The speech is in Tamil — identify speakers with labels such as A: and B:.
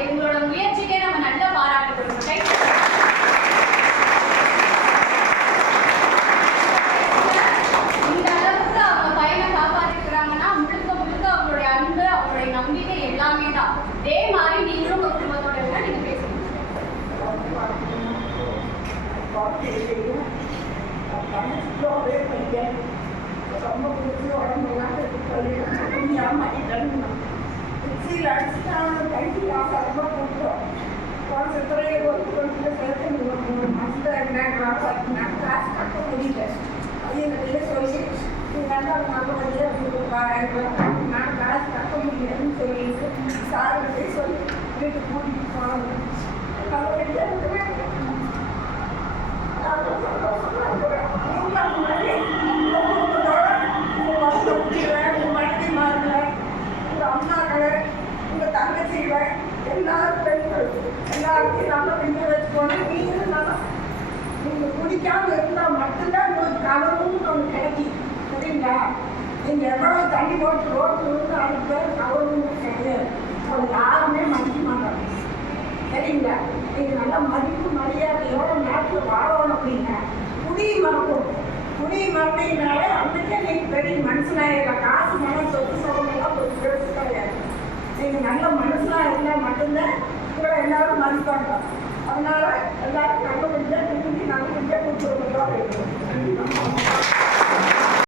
A: எங்களோட முயற்சிக்கே நம்ம நல்ல பாராட்டு கொடுக்கணும் இந்த அளவுக்கு அவங்க பையனை காப்பாற்றிருக்கிறாங்கன்னா முழுக்க முழுக்க அவங்களுடைய அன்பு அவங்களுடைய நம்பிக்கை எல்லாமே தான். இதே மாதிரி நீங்களும் உங்க குடும்பத்தோட இருந்தா நீங்க பேசுங்க.
B: ரொம்ப பிடிச்சி உடம்பெல்லாம் சொல்லிட்டு மாட்டிட்டேன் மிக்சியில் அடிச்சுட்டு அவனை கைக்கு நான் காசு கட்ட முடியல அது என்கிட்ட சொல்லி நீ நல்லா நல்ல வழியாக நான் காசு கட்ட முடியலன்னு சொல்லிட்டு சார்கிட்டே சொல்லி வீட்டுக்கு கூட்டிகிட்டு போனாங்க நல்லபடியாக எல்லாரும் பெண்கள் எல்லாருக்கும் நல்ல பெண்கள் வச்சுக்கோங்க நீங்களும் நல்லா குடிக்காம இருந்தா மட்டும்தான் உங்களுக்கு கவர்மெண்ட் ஒன்று கிடைக்கும். சரிங்களா நீங்க எவ்வளவு தண்ணி போட்டு ரோட்டு இருந்து அதுக்கு பேர் கவர்மெண்ட் கிடையாது. அதை யாருமே மதிக்க மாட்டாங்க. சரிங்களா? நீங்க நல்ல மதிப்பு மரியாதையோட நாட்டில் வாழணும் அப்படின்னா குடி மறக்கும் குடி மறந்தீங்கனாலே அன்னைக்கே நீங்க பெரிய மனுஷனாயிடலாம். காசு மனம் சொத்து சோகமெல்லாம் ஒரு பெருசு கிடையாது. நீங்க நல்ல மனுஷனா இருந்தா மட்டும்தான் உங்களை எல்லாரும் மதிப்பாங்க. அதனால